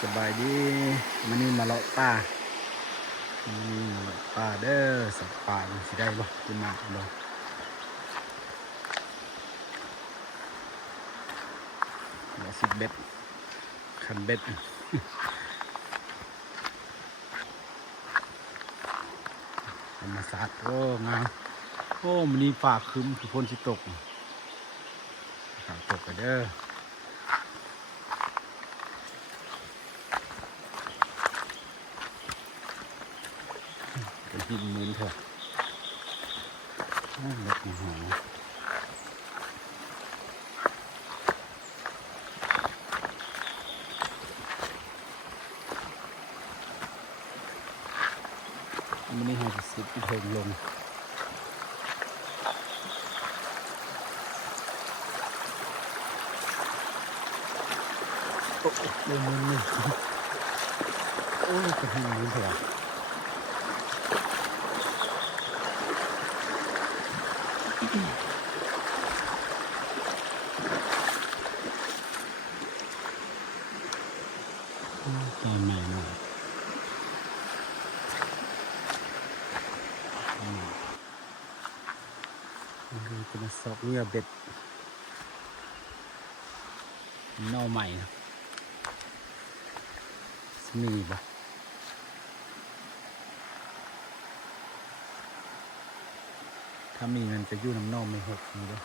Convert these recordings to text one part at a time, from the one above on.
สบายดีมันนี่มาเลาะป่ามันนี่มาเลาะป่าเด้อสัตว์ป่ามันสิได้บ่กินมากบ่มาสิเบ็ดคันเบ็ดธรรมศาสตร์โอ้งามโอ้มันนี่ฟ้าครึ้มคือฝนสิตกฝนตกกันเด้อเป็นหินมูลเถอะเล็กหัวมันนี่ให้สิบเพิ่มลงโอ้เดี๋ยวมันนี่โอ้เป็นหินมูลเถอะตอนใหม่หน่อยจะมาสอบเรือเบ็ดนอใหม่นะมีบ่ถ้ามีมันจะยู่น้ำนอไม่หกนี่ด้วย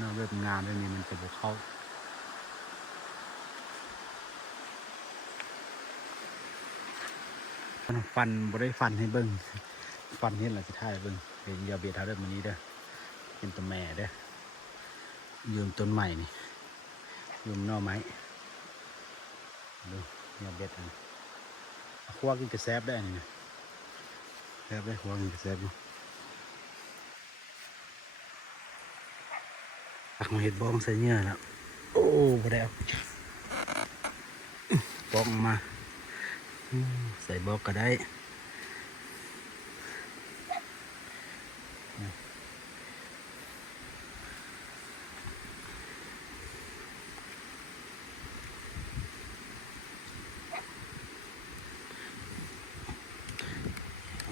นอเริ่มงามเลยนี่มันจะบวกเข้าฟันบ่ได้ฟันให้เบิ้งฟันเห็นหลักท่ายเบิ้งเป็นยาเบียดเท่าเดิมวันนี้เด้อเป็นตัวแม่เด้อยืมต้นใหม่นี่ยืมนอไม้ดูยาเบียดอันคั่วกินกระแซบได้นี่นะแซบได้คั่วกินกระแซบอยู่ตักมาเห็ดบ้องใส่เนื้อแล้วโอ้บ่ได้เอาบ้องมาใส่บอกก็ได้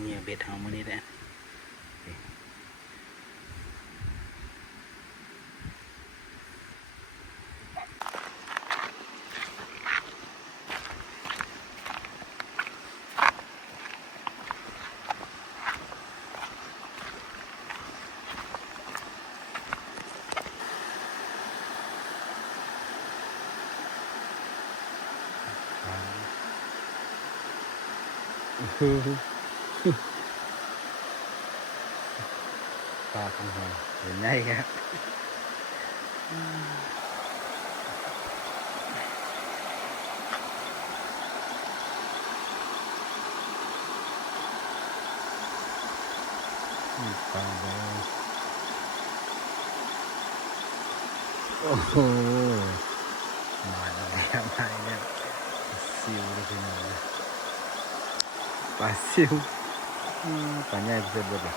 มีเบ็ดเอามานี่แหละปลาข้างหอยเห็นไหมครับปลาเลยโอ้โหมาแล้วมาแล้วซิวเลยพี่น้องปลาซิวปลาใหญ่เพิ่มเลย นะ